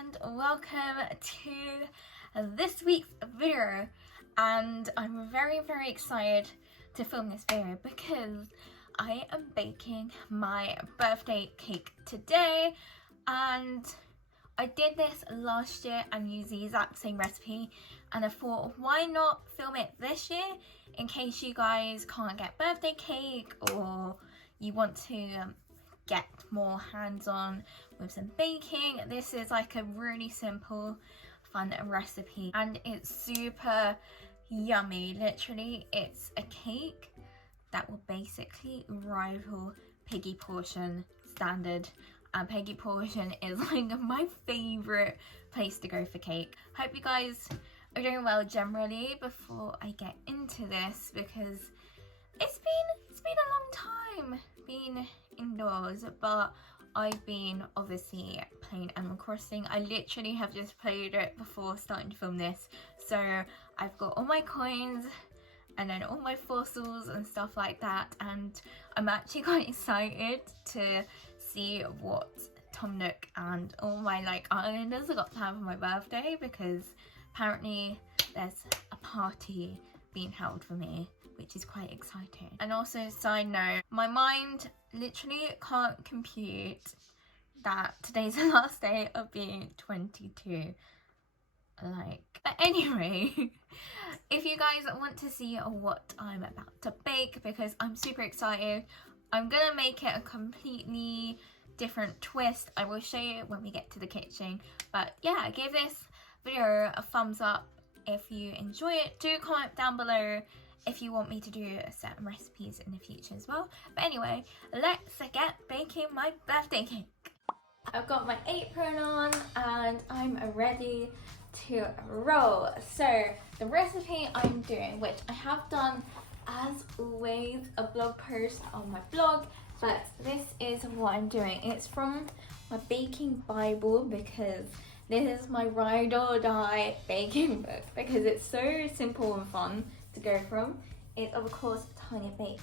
and welcome to this week's video. And I'm very excited to film this video because I am baking my birthday cake today, and I did this last year and used the exact same recipe, and I thought why not film it this year in case you guys can't get birthday cake or you want to get more hands-on with some baking. This is like a really simple fun recipe and it's super yummy. Literally, it's a cake that will basically rival Piggy Portion standard, and Piggy Portion is like my favorite place to go for cake. Hope you guys are doing well generally before I get into this, because it's been a long time being indoors, but I've been obviously playing Animal Crossing. I literally have just played it before starting to film this, so I've got all my coins and then all my fossils and stuff like that, and I'm actually quite excited to see what Tom Nook and all my islanders have got planned for my birthday, because apparently there's a party being held for me, which is quite exciting. And also, side note, my mind literally can't compute that today's the last day of being 22. But anyway, if you guys want to see what I'm about to bake, because I'm super excited, I'm gonna make it a completely different twist. I will show you when we get to the kitchen. But yeah, give this video a thumbs up if you enjoy it. Do comment down below if you want me to do certain recipes in the future as well. But anyway, let's get baking my birthday cake. I've got my apron on and I'm ready to roll. So the recipe I'm doing, which I have done as always a blog post on my blog, but this is what I'm doing. It's from my baking bible, because this is my ride or die baking book, because it's so simple and fun to go from. It's of course Tanya Bakes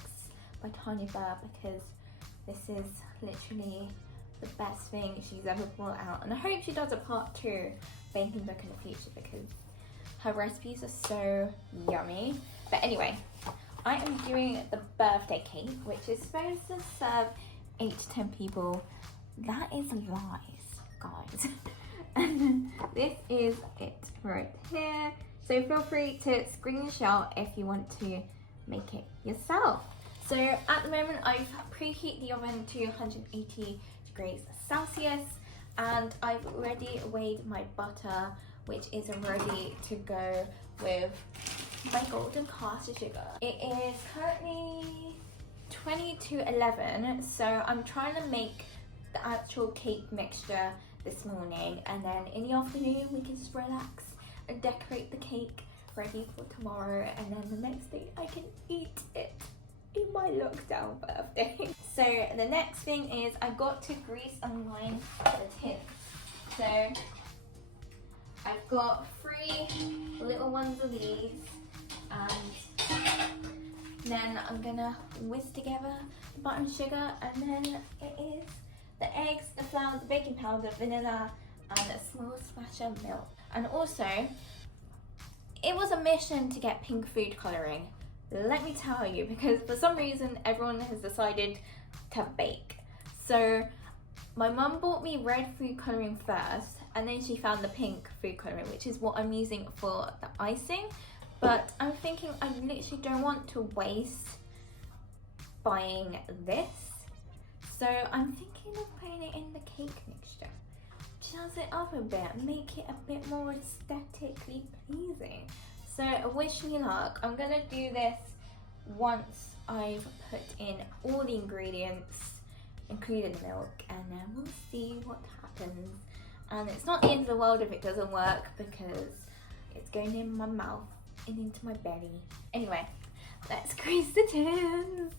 by Tanya Burr, because this is literally the best thing she's ever brought out, and I hope she does a part 2 baking book in the future, because her recipes are so yummy. But anyway, I am doing the birthday cake, which is supposed to serve 8 to 10 people. That is lies, guys. And this is it right here. So feel free to screenshot if you want to make it yourself. So at the moment, I've preheated the oven to 180 degrees Celsius, and I've already weighed my butter, which is ready to go with my golden caster sugar. It is currently 20 to 11, so I'm trying to make the actual cake mixture this morning, and then in the afternoon we can just relax and decorate the cake ready for tomorrow, and then the next day I can eat it in my lockdown birthday. So the next thing is I got to grease and line the tins. So I've got 3 little ones of these, and then I'm gonna whisk together the butter and sugar, and then it is the eggs, the flour, the baking powder, vanilla, and a small splash of milk. And also, it was a mission to get pink food colouring, let me tell you, because for some reason everyone has decided to bake. So my mum bought me red food colouring first, and then she found the pink food colouring, which is what I'm using for the icing. But I'm thinking I literally don't want to waste buying this, so I'm thinking of putting it in the cake mixture. Jazz it up a bit, make it a bit more aesthetically pleasing. So wish me luck. I'm gonna do this once I've put in all the ingredients, including milk, and then we'll see what happens. And it's not the end of the world if it doesn't work, because it's going in my mouth and into my belly. Anyway, let's grease the tins.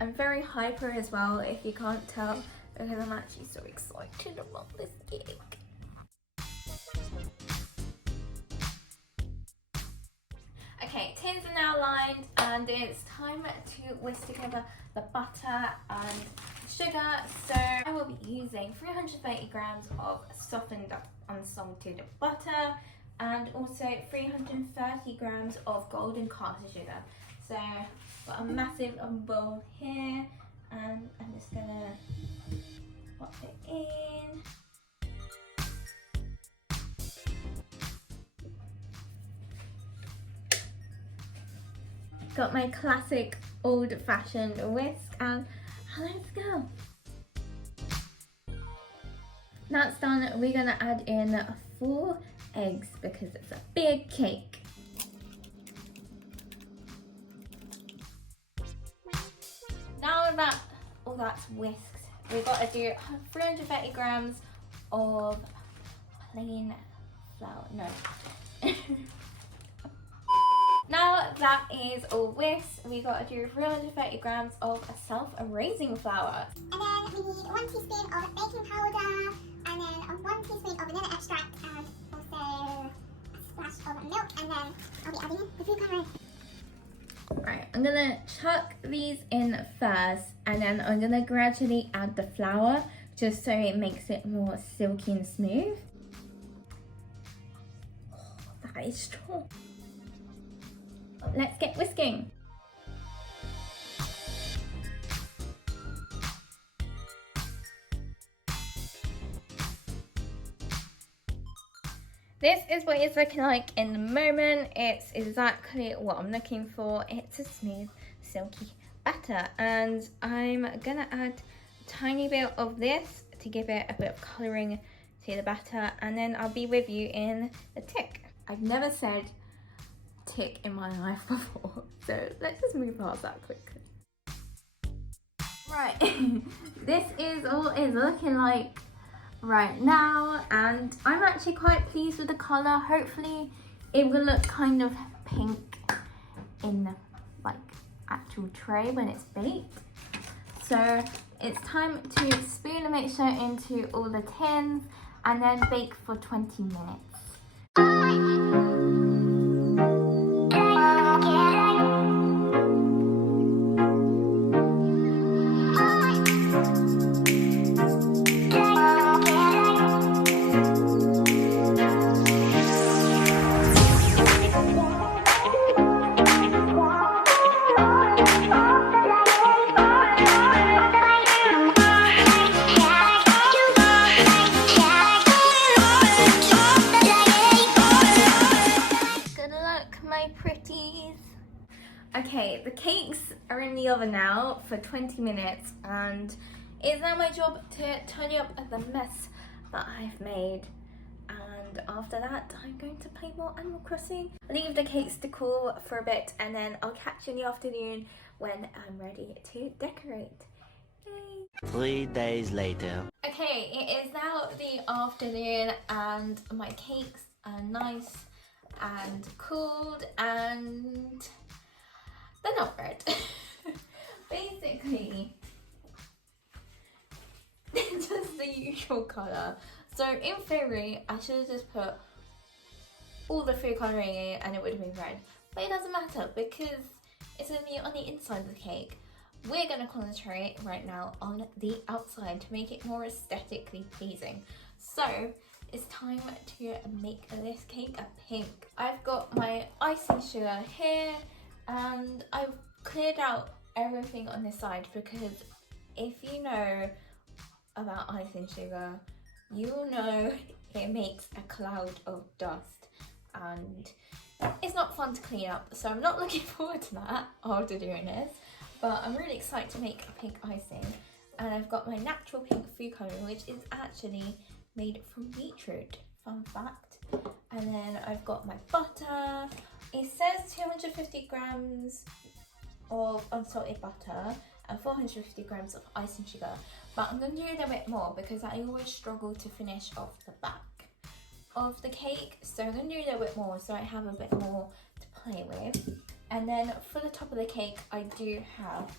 I'm very hyper as well, if you can't tell, because I'm actually so excited about this cake. Okay, tins are now lined, and it's time to whisk together the butter and sugar. So I will be using 330 grams of softened unsalted butter and also 330 grams of golden caster sugar. So got a massive bowl here, and I'm just gonna pop it in. Got my classic old-fashioned whisk, and let's go. Now it's done, we're gonna add in 4 eggs because it's a big cake. Now that all that's whisked, we've got to do 330 grams of plain flour. No. Now that is all whisked, we got to do 330 grams of self-raising flour. And then we need 1 teaspoon of baking powder, and then 1 teaspoon of vanilla extract, and also a splash of milk, and then I'll be adding in the food coloring. Right, I'm gonna chuck these in first, and then I'm gonna gradually add the flour just so it makes it more silky and smooth. Oh, that is strong. Let's get whisking. This is what it's looking like in the moment. It's exactly what I'm looking for. It's a smooth, silky batter, and I'm gonna add a tiny bit of this to give it a bit of colouring to the batter, and then I'll be with you in a tick. I've never said tick in my life before, so let's just move past that quickly. Right, this is all it's looking like right now, and I'm actually quite pleased with the colour. Hopefully it will look kind of pink in the actual tray when it's baked. So it's time to spoon the mixture into all the tins and then bake for 20 minutes. Okay, the cakes are in the oven now for 20 minutes, and it's now my job to tidy up the mess that I've made. And after that, I'm going to play more Animal Crossing. Leave the cakes to cool for a bit, and then I'll catch you in the afternoon when I'm ready to decorate. Yay! 3 days later. Okay, it is now the afternoon, and my cakes are nice and cooled, and they're not red. Basically, just the usual colour. So in theory, I should have just put all the food colouring in and it would have been red. But it doesn't matter because it's going to be on the inside of the cake. We're going to concentrate right now on the outside to make it more aesthetically pleasing. So it's time to make this cake a pink. I've got my icing sugar here, and I've cleared out everything on this side because if you know about icing sugar, you'll know it makes a cloud of dust and it's not fun to clean up. So I'm not looking forward to that after doing this, but I'm really excited to make a pink icing. And I've got my natural pink food colouring, which is actually made from beetroot, fun fact. And then I've got my butter. It says 250 grams of unsalted butter and 450 grams of icing sugar, but I'm going to do a little bit more because I always struggle to finish off the back of the cake. So I'm going to do a little bit more so I have a bit more to play with. And then for the top of the cake, I do have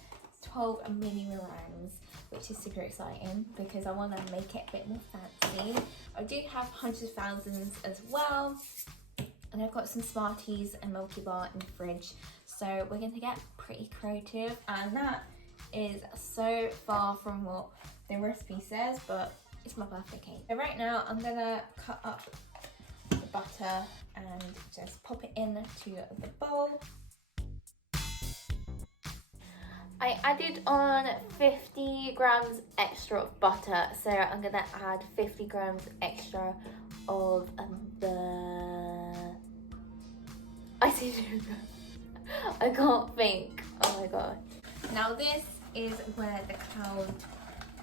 12 mini meringues, which is super exciting because I want to make it a bit more fancy. I do have hundreds of thousands as well. And I've got some Smarties and Milky Bar in the fridge. So we're going to get pretty creative. And that is so far from what the recipe says, but it's my birthday cake. So right now I'm gonna cut up the butter and just pop it into the bowl. I added on 50 grams extra of butter, so I'm gonna add 50 grams extra of the icing sugar. I can't think. Oh my god. Now this is where the cloud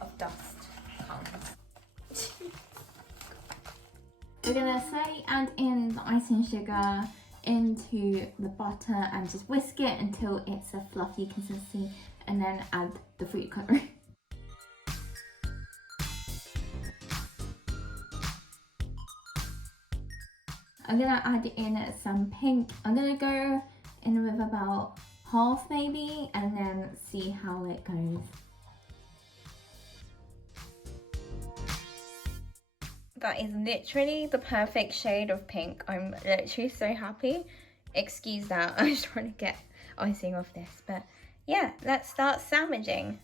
of dust comes. We're gonna slowly add in the icing sugar into the butter and just whisk it until it's a fluffy consistency, and then add the fruit coloring. I'm gonna add in some pink. I'm gonna go in with about half maybe, and then see how it goes. That is literally the perfect shade of pink. I'm literally so happy. Excuse that, I was trying to get icing off this, but yeah, let's start sandwiching.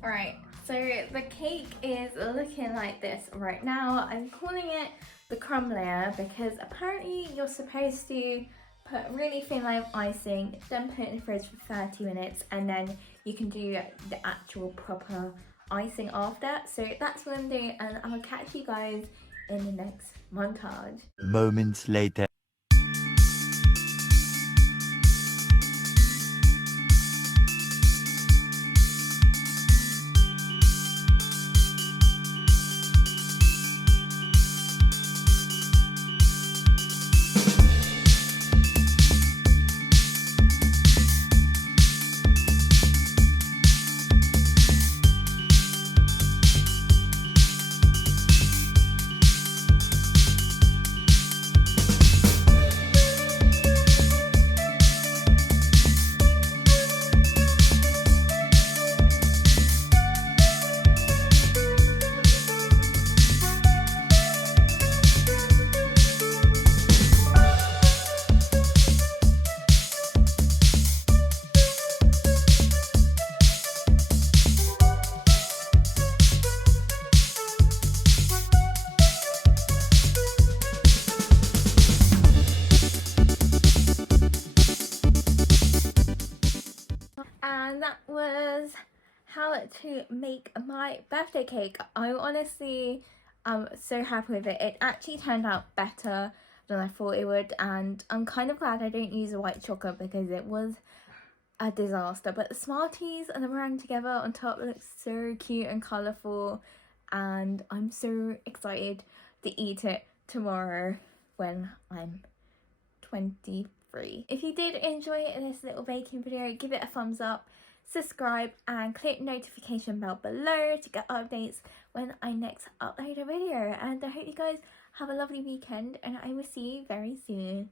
Alright, so the cake is looking like this right now. I'm calling it the crumb layer because apparently you're supposed to put really thin layer of icing, then put it in the fridge for 30 minutes, and then you can do the actual proper icing after. So that's what I'm doing, and I'll catch you guys in the next montage. Moments later. And that was how to make my birthday cake. I honestly am so happy with it. It actually turned out better than I thought it would, and I'm kind of glad I didn't use a white chocolate because it was a disaster. But the Smarties and the meringue together on top looks so cute and colourful, and I'm so excited to eat it tomorrow when I'm 23. If you did enjoy this little baking video, give it a thumbs up, subscribe, and click notification bell below to get updates when I next upload a video. And I hope you guys have a lovely weekend, and I will see you very soon.